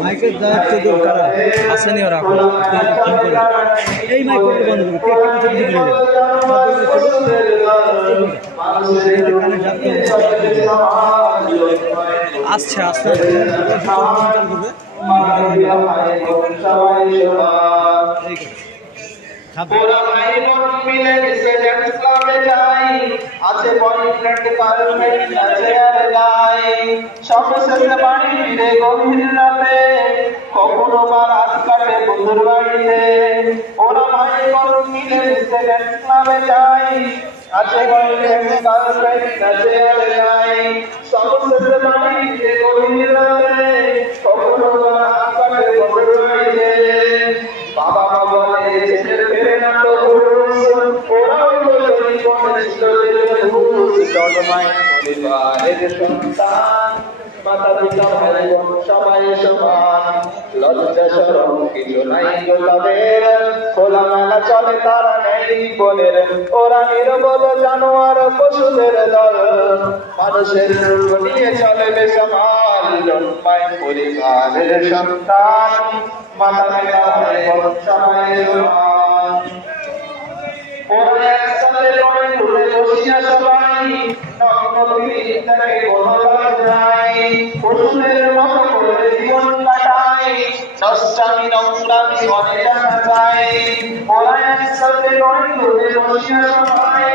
মাইকের দায়িত্ব দূর কারা? আসেনি ওরা ফোন করে এই মাইক করতে বন্ধ করবে কে কে কিছু কিছু। আসছে আসছে। চালু করবে ওরা আছে বয়ফ্রেন্ড গার্লফ্রেন্ড বাড়ি ফিরে গভীর কখনো বন্ধুর বাড়িতে। ওরা ভাই বোন মিলে মিশে যাই। আছে বয়ফ্রেন্ড গার্লফ্রেন্ড সবশেষে বাড়ি গভীর রাতে জন্মায় পরিবারের সন্তান, মাতা পিতা ভাই সবাই সমান লজ্জা সরম কিছু জানোয়ার পশুদের দল মানুষের নিয়ে চলে বেসামাল পরিবারের সন্তান মাতা পিতা ওরা একসাথে করে ঘুরে বসিয়া সবাই নগ্নবীরটাকে কোনো লজ্জায় পশুদের মতো করে জীবন কাটায় নষ্টামি নোংরামি মনে জানা যায় ওরা একসাথে করে ঘুরে বসিয়া সবাই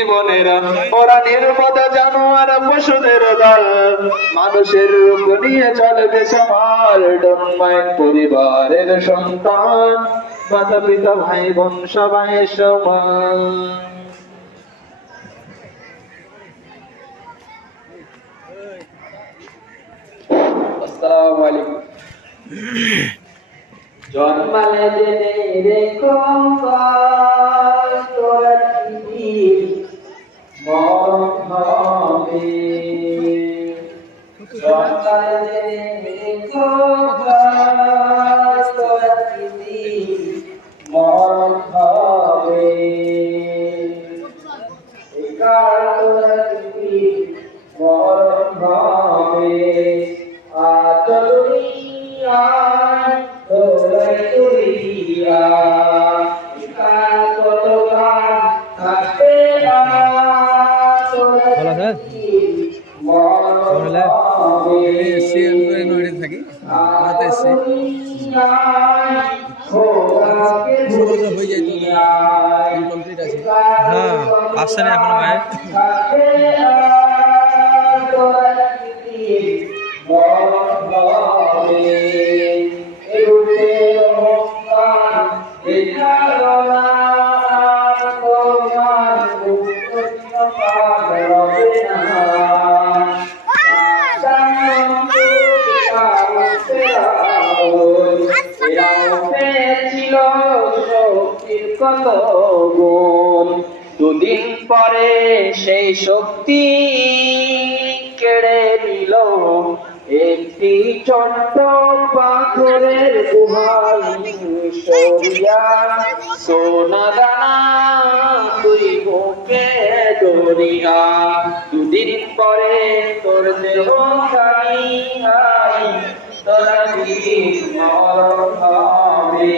জীবনের ওরা নির্মদ জানোয়ার পশুদের দল। মানুষের রূপ নিয়ে চলবে পরিবারের সন্তান। মাতা পিতা, ভাই বোন, সবাই সমান। জন্মালে জেনে তোরা থাকি রাতে বছর হয়ে যায় তো হ্যাঁ আসছে না এখনও মায়ের গুণ দুদিন পরে সেই শক্তি কেড়ে নিল একটি ছোট্ট পাথরের গুহায় সরিয়া। সোনা দানা তুই বুকে দরিয়া। দুদিন পরে তোর দেহ খালি তোরা কি মরণ হবে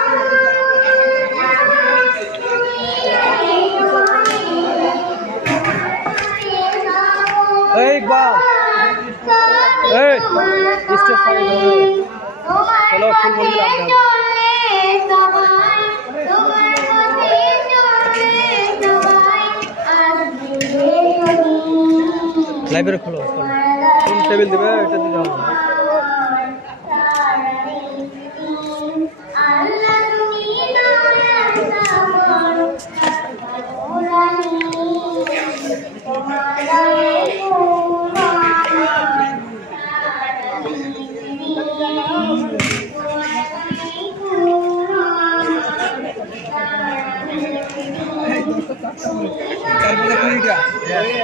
চলো ফুল বন্ধু লাইব্রেরি খোলো কোন টেবিল দেবে এটা দিতে হবে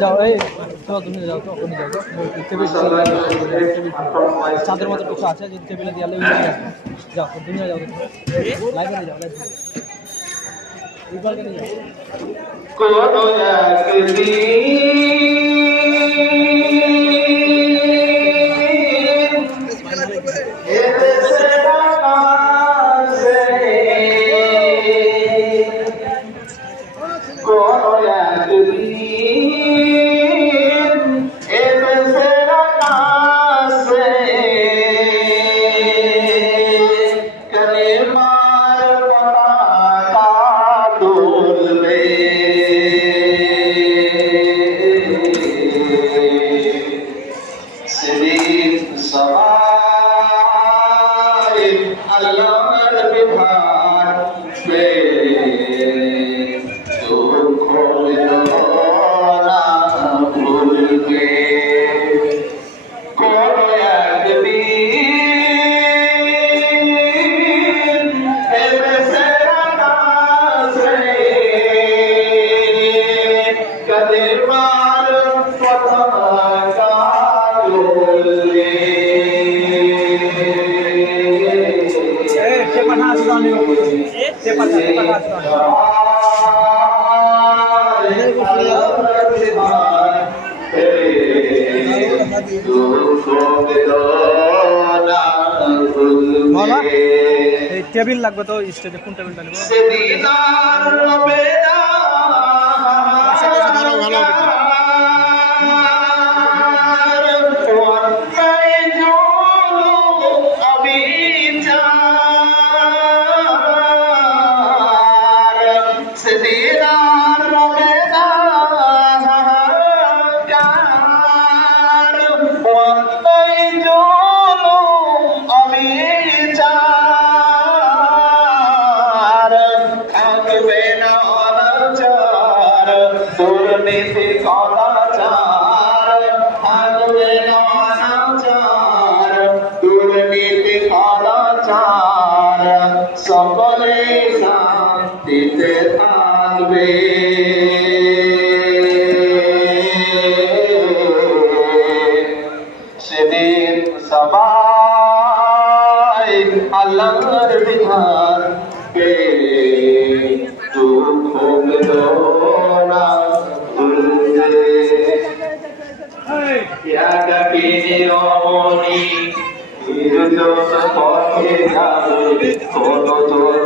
যাও, এই চলো তুমি যাও তো ওখানে যাও টেবিল চাঁদের মতো কিছু আছে যদি টেবিলে দিয়ে যাও তুমি যাও লাইব্রেরি যাও লাইব্রেরি যাও। আল্লাহর এই টেবিল লাগবে তো স্টেজে কোন টেবিলটা নেব সেদিন আর রবে যেতে সদাচার থাকবে নানাচার দুর্নীতি সদাচার সকলে শান্তিতে থাকবে। সেদিন সবাই আল্লাহর বিধান কোনো তোর কোনো